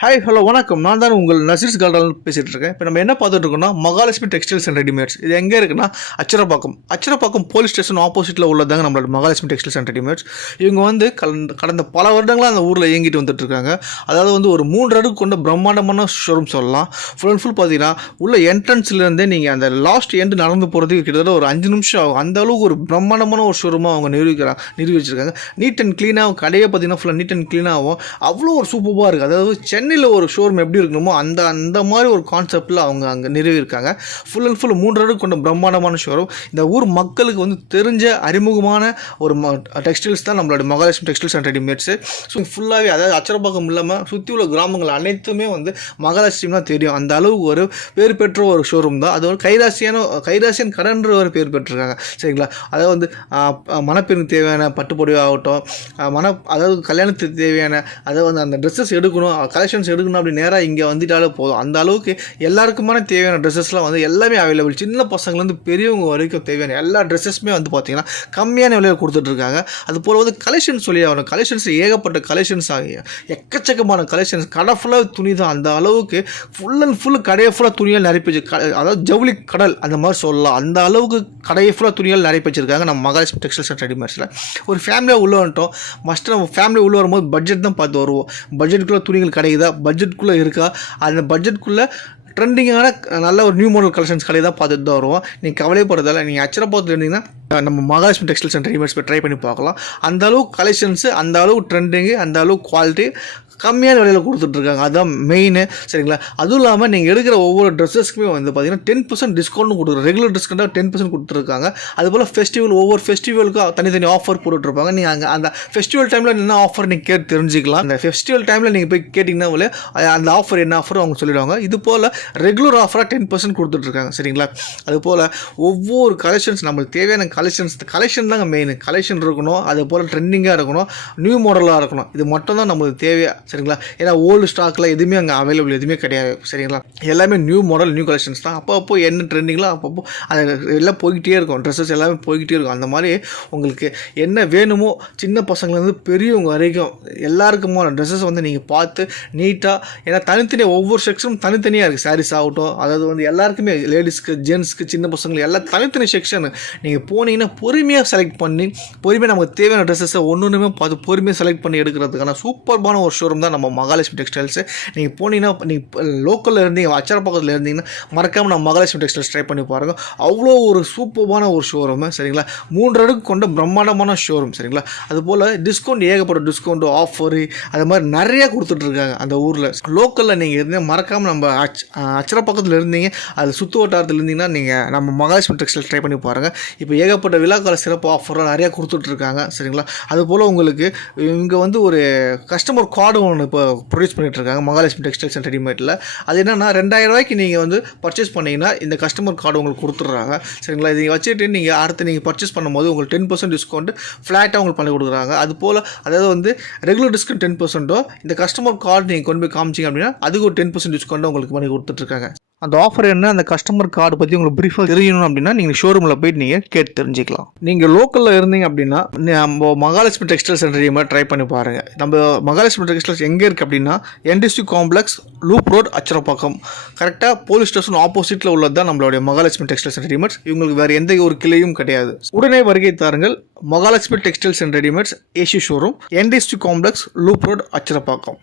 Hi hello வணக்கம். நான் தான் உங்கள் நசீர்ஸ் கார்டன் பேசிகிட்டு இருக்கேன். இப்போ நம்ம என்ன பார்த்துட்டு இருக்கோம்னா மகாலட்சுமி டெக்ஸ்டைல்ஸ் அண்ட் ரெடிமேட்ஸ். இது எங்கே இருக்குன்னா அச்சரப்பாக்கம் போலீஸ் ஸ்டேஷன் ஆப்போசிட்டில் உள்ளதாங்க நம்மளோட மகாலட்சுமி டெக்ஸ்டைல்ஸ் அண்ட் ரெடிமேட்ஸ். இவங்க வந்து கடந்த பல வருடங்களாக அந்த ஊரில் இயங்கிட்டு வந்துட்டு இருக்காங்க. அதாவது வந்து ஒரு 3 அடுக்கு கொண்ட பிரம்மாண்டமான ஷோரூம் சொல்லலாம். ஃபுல் அண்ட் ஃபுல் பார்த்தீங்கன்னா உள்ள என்ட்ரன்ஸ்லேருந்தே நீங்கள் அந்த லாஸ்ட் எண்டு நடந்து போகிறதுக்கு கிட்டத்தட்ட ஒரு 5 நிமிஷம் ஆகும். அந்த அளவுக்கு ஒரு பிரம்மாண்டமான ஒரு ஷோரூமாக அவங்க நிறுவி வச்சிருக்காங்க. நீட் அண்ட் க்ளீனாக கடையை பார்த்தீங்கன்னா ஃபுல்லாக நீட் அண்ட் க்ளீனாகவும் அவ்வளோ ஒரு சூப்பராக இருக்குது. அதாவது சென்னையில் ஒரு ஷோரூம் எப்படி இருக்கணுமோ அந்த மாதிரி ஒரு கான்செப்டில் அவங்க அங்கே நிறுவியிருக்காங்க. ஃபுல் அண்ட் ஃபுல் 3 அடுக்கு கொண்ட பிரம்மாண்டமான ஷோரூம். இந்த ஊர் மக்களுக்கு வந்து தெரிஞ்ச அறிமுகமான ஒரு டெக்ஸ்டைல்ஸ் தான் நம்மளோட Mahalakshmi textiles and readymades. So ஃபுல்லாகவே அதாவது அச்சரப்பாக்கம் இல்லாமல் சுற்றி உள்ள கிராமங்கள் அனைத்துமே வந்து மகாலட்சுமி தான் தெரியும். அந்த அளவுக்கு ஒரு பேர் பெற்ற ஒரு ஷோரூம் தான். அது ஒரு கைராசியன் கடன்ற ஒரு பேர் பெற்றிருக்காங்க. சரிங்களா? அதாவது வந்து மணப்பெண்ணுக்கு தேவையான பட்டுப்பொடிவு ஆகட்டும், அதாவது கல்யாணத்துக்கு தேவையான அதாவது வந்து அந்த ட்ரெஸ்ஸஸ் எடுக்கணும், கலெக்ஷன்ஸ் எடுக்கணும் அப்படி நேராக இங்கே வந்துட்டாலே போதும். அந்த அளவுக்கு எல்லாருக்குமான தேவையான ட்ரெஸ்ஸஸ்லாம் வந்து எல்லாமே அவைலபிள். சின்ன பசங்கள்லேருந்து பெரியவங்க வரைக்கும் தேவையான எல்லா ட்ரெஸ்ஸஸுமே வந்து பார்த்திங்கன்னா கம்மியான விலையில் கொடுத்துட்ருக்காங்க. அது போல் வந்து கலெக்ஷன்ஸ் சொல்லி ஆகணும். கலெக்ஷன்ஸ் ஏகப்பட்ட கலெக்ஷன்ஸ் ஆகிய எக்கச்சக்கமான கலெக்ஷன்ஸ். கடை ஃபுல்லாக துணி தான். அந்த அளவுக்கு ஃபுல் அண்ட் ஃபுல் கடையை ஃபுல்லாக துணியால் நிரப்பிச்சு, அதாவது ஜவுளி கடல் அந்த மாதிரி சொல்லலாம். அந்த அளவுக்கு கடையை ஃபுல்லாக துணியால் நிரப்பி வச்சிருக்காங்க நம்ம மகாலட்சுமி டெக்ஸ்டைல்ஸ் அண்ட் ரெடிமேட்ஸில். ஒரு ஃபேமிலியாக உள்ளே வந்துட்டோம். மஸ்ட்டு நம்ம ஃபேமிலி உள்ளே வரும்போது பட்ஜெட் தான் பார்த்து வருவோம். பட்ஜெட்டுக்குள்ளே துணிகள் கிடைக்குதா, பட்ஜெட்டுக்குள்ளே இருக்கா, அந்த பட்ஜெட்டுக்குள்ளே ட்ரெண்டிங்கான நல்ல ஒரு நியூ மாடல் கலெக்ஷன்ஸ் கடையை தான் பார்த்துட்டு தான் வருவோம். நீங்கள் கவலைப்படுறதால நீங்கள் அச்சரப்பாக்கத்தில் இருந்தீங்கன்னா நம்ம Mahalakshmi textiles and readymades try பண்ணி பார்க்கலாம். அந்த அளவுக்கு கலெக்ஷன்ஸு, அந்த அளவுக்கு ட்ரெண்டிங்கு, அந்த அளவுக்கு குவாலிட்டி கம்மியான விலையில் கொடுத்துட்ருக்காங்க. அதுதான் மெயின். சரிங்களா? அதுவும் இல்லாமல் நீங்கள் எடுக்கிற ஒவ்வொரு ட்ரெஸ்ஸஸ்க்குமே வந்து பார்த்தீங்கன்னா 10% டிஸ்கவுண்ட்டும் கொடுக்குறாங்க. ரெகுலர் டிஸ்கவுண்ட்டாக 10% கொடுத்துருக்காங்க. அதுபோல் ஒவ்வொரு ஃபெஸ்டிவலுக்கும் தனித்தனி ஆஃபர் போட்டுட்ருப்பாங்க. நீங்கள் அங்கே அந்த ஃபெஸ்டிவல் டைமில் என்ன ஆஃபர் நீங்கள் கேட்டு தெரிஞ்சிக்கலாம். அந்த ஃபெஸ்டிவல் டைமில் நீங்கள் போய் கேட்டிங்கன்னா அந்த ஆஃபர் என்ன ஆஃபர் அவங்க சொல்லிடுவாங்க. இது போல் ரெகுலர் ஆஃபராக 10% கொடுத்துட்ருக்காங்க. சரிங்களா? அதுபோல் ஒவ்வொரு கலெக்ஷன்ஸ் நம்மளுக்கு தேவையான கலெக்ஷன் தாங்க மெயின். கலெக்ஷன் இருக்கணும், அது போல் ட்ரெண்டிங்காக இருக்கணும், நியூ மாடலாக இருக்கணும். இது மட்டும் தான் நம்மளுக்கு தேவையா. சரிங்களா? ஏன்னா ஓல்டு ஸ்டாக்கில் எதுவுமே அங்கே அவைலபிள் எதுவுமே கிடையாது. சரிங்களா? எல்லாமே நியூ மாடல், நியூ கலெக்ஷன்ஸ் தான். அப்போ என்ன ட்ரெண்டிங்களோ அப்பப்போ அது எல்லாம் போய்கிட்டே இருக்கும். ட்ரெஸ்ஸஸ் எல்லாமே போய்கிட்டே இருக்கும். அந்த மாதிரி உங்களுக்கு என்ன வேணுமோ சின்ன பசங்கள்லேருந்து பெரியவங்க வரைக்கும் எல்லாருக்குமான ட்ரெஸ்ஸஸ் வந்து நீங்கள் பார்த்து நீட்டாக, ஏன்னா தனித்தனியாக ஒவ்வொரு செக்ஷனும் தனித்தனியாக இருக்குது. சாரீஸ் ஆகட்டும், அதாவது வந்து எல்லாருக்குமே லேடிஸ்க்கு, ஜென்ட்ஸ்க்கு, சின்ன பசங்களுக்கு எல்லாம் தனித்தனி செக்ஷன். நீங்கள் போனீங்கன்னா பொறுமையாக செலக்ட் பண்ணி பொறுமையாக நமக்கு தேவையான ட்ரெஸ்ஸஸை ஒன்றுமே பார்த்து பொறுமையாக செலக்ட் பண்ணி எடுக்கிறதுக்கான சூப்பர்பான ஒரு ஷோரூம் தான் நம்ம மகாலட்சுமி டெக்ஸ்டைல்ஸ். நீங்கள் போனீங்கன்னா நீங்கள் லோக்கலில் இருந்தீங்க, அச்சரப்பாக்கத்தில் இருந்தீங்கன்னா மறக்காமல் நம்ம மகாலட்சுமி டெக்ஸ்டைல்ஸ் ட்ரை பண்ணி பாருங்கள். அவ்வளோ ஒரு சூப்பரான ஒரு ஷோரூம். சரிங்களா? 3 அடுக்கு கொண்ட பிரம்மாண்டமான ஷோரூம். சரிங்களா? அதுபோல் டிஸ்கவுண்ட், ஏகப்பட்ட டிஸ்கவுண்ட், ஆஃபரு, அது மாதிரி நிறையா கொடுத்துட்ருக்காங்க அந்த ஊரில். லோக்கலில் நீங்கள் இருந்தீங்க மறக்காமல் நம்ம அச்சரப்பாக்கத்தில் இருந்தீங்க, அது சுற்று வட்டாரத்தில் இருந்தீங்கன்னா நீங்கள் நம்ம மகாலட்சுமி டெக்ஸ்டைல்ஸ் ட்ரை பண்ணி பாருங்கள். இப்போ ஏகப்பட்ட விழாக்கால சிறப்பு ஆஃபர்லாம் நிறையா கொடுத்துட்ருக்காங்க. சரிங்களா? அதுபோல் உங்களுக்கு இங்கே வந்து ஒரு கஸ்டமர் கார்டு ஒன்று இப்போ ப்ரொடியூஸ் பண்ணிகிட்ருக்காங்க மகாலட்சுமி டெக்ஸ்டைல்ஸ் அண்ட் ரெடிமேட்டில். அது என்னென்னா 2000 ரூபாய்க்கு நீங்கள் வந்து பர்ச்சேஸ் பண்ணிங்கன்னா இந்த கஸ்டமர் கார்டு உங்களுக்கு கொடுத்துட்றாங்க. சரிங்களா? இதை வச்சுட்டு நீங்கள் அடுத்து நீங்கள் பர்ச்சேஸ் பண்ணும்போது உங்களுக்கு 10% டிஸ்கவுண்ட் ஃப்ளாட்டாக உங்களுக்கு பண்ணி கொடுக்குறாங்க. அது போல் அதாவது வந்து ரெகுலர் டிஸ்கவுண்ட் 10%, இந்த கஸ்டமர் கார்டு நீங்கள் கொண்டு போய் காமிச்சிங்க அப்படின்னா அதுக்கு ஒரு 10% டிஸ்கவுண்ட்டாக உங்களுக்கு பண்ணி கொடுத்துட்ருக்காங்க. அந்த ஆஃபர் என்ன, அந்த கஸ்டமர் கார்டு பற்றி உங்களுக்கு ப்ரீஃபாக தெரியணும் அப்படின்னா நீங்கள் ஷோரூமில் போய்ட்டு நீங்கள் கேட்டு தெரிஞ்சிக்கலாம். நீங்கள் லோக்கலில் இருந்தீங்க அப்படின்னா நம்ம Mahalakshmi textiles and readymade try பண்ணி பாருங்கள். நம்ம மகாலட்சுமி டெக்ஸ்டைல்ஸ் எங்கே இருக்குது அப்படின்னா NDC complex, loop road, Acharapakkam. கரெக்டாக போலீஸ் ஸ்டேஷன் ஆப்போசிட்டில் உள்ளது தான் நம்மளுடைய மகாலட்சுமி டெக்ஸ்டைல்ஸ் அண்ட் ரெடிமேட்ஸ். இவங்களுக்கு வேறு எந்த ஒரு கிளையும் கிடையாது. உடனே வருகை தாருங்கள். Mahalakshmi textiles and readymades, AC showroom, NDC complex, loop road, Acharapakkam.